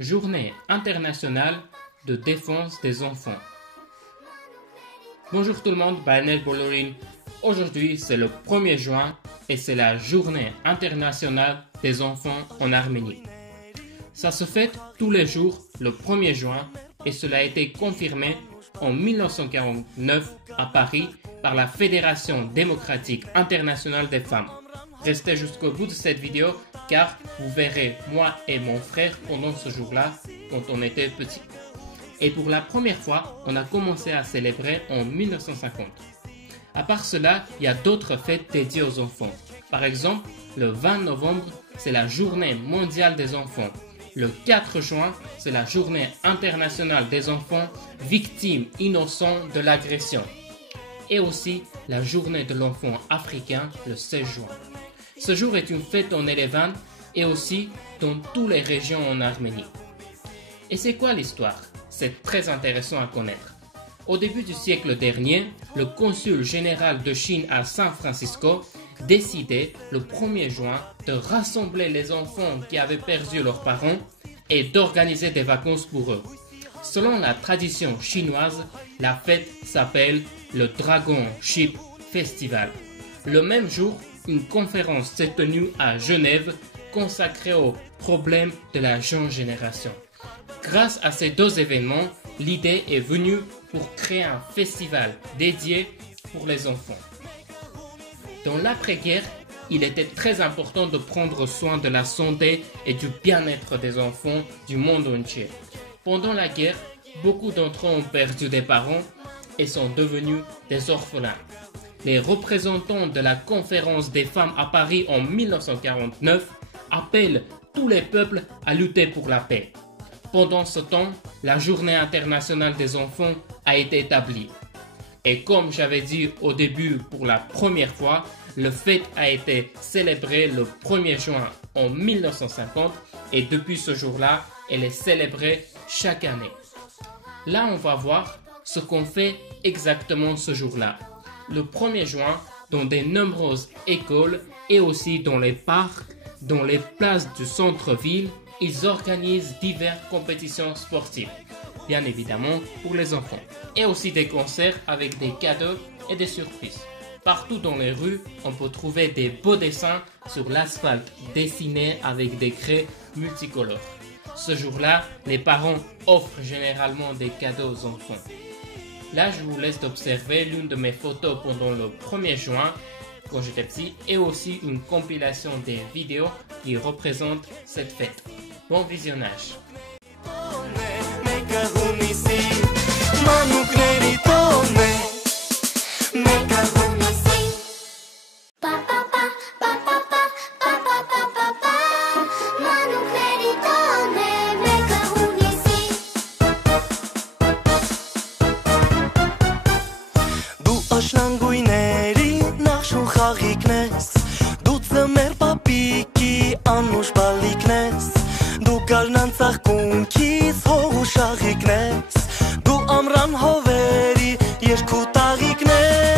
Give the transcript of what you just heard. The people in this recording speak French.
Journée internationale de défense des enfants. Bonjour tout le monde, Bayanel Bolorin. Aujourd'hui, c'est le 1er juin et c'est la journée internationale des enfants en Arménie. Ça se fête tous les jours le 1er juin et cela a été confirmé en 1949 à Paris par la Fédération démocratique internationale des femmes. Restez jusqu'au bout de cette vidéo car vous verrez moi et mon frère pendant ce jour-là quand on était petits. Et pour la première fois, on a commencé à célébrer en 1950. À part cela, il y a d'autres fêtes dédiées aux enfants. Par exemple, le 20 novembre, c'est la journée mondiale des enfants. Le 4 juin, c'est la journée internationale des enfants victimes innocents de l'agression. Et aussi la journée de l'enfant africain le 16 juin. Ce jour est une fête en Erevan et aussi dans toutes les régions en Arménie. Et c'est quoi l'histoire? C'est très intéressant à connaître. Au début du siècle dernier, le consul général de Chine à San Francisco décidait le 1er juin de rassembler les enfants qui avaient perdu leurs parents et d'organiser des vacances pour eux. Selon la tradition chinoise, la fête s'appelle le Dragon Ship Festival. Le même jour, une conférence s'est tenue à Genève consacrée aux problèmes de la jeune génération. Grâce à ces deux événements, l'idée est venue pour créer un festival dédié pour les enfants. Dans l'après-guerre, il était très important de prendre soin de la santé et du bien-être des enfants du monde entier. Pendant la guerre, beaucoup d'entre eux ont perdu des parents et sont devenus des orphelins. Les représentants de la Conférence des femmes à Paris en 1949 appellent tous les peuples à lutter pour la paix. Pendant ce temps, la Journée internationale des enfants a été établie. Et comme j'avais dit au début pour la première fois, le fête a été célébré le 1er juin en 1950 et depuis ce jour-là, elle est célébrée chaque année. Là, on va voir ce qu'on fait exactement ce jour-là. Le 1er juin, dans de nombreuses écoles et aussi dans les parcs, dans les places du centre-ville, ils organisent diverses compétitions sportives, bien évidemment pour les enfants, et aussi des concerts avec des cadeaux et des surprises. Partout dans les rues, on peut trouver des beaux dessins sur l'asphalte dessinés avec des craies multicolores. Ce jour-là, les parents offrent généralement des cadeaux aux enfants. Là, je vous laisse d'observer l'une de mes photos pendant le 1er juin, quand j'étais petit, et aussi une compilation des vidéos qui représentent cette fête. Bon visionnage. Դու ամրան հովերի երկու տաղիկներ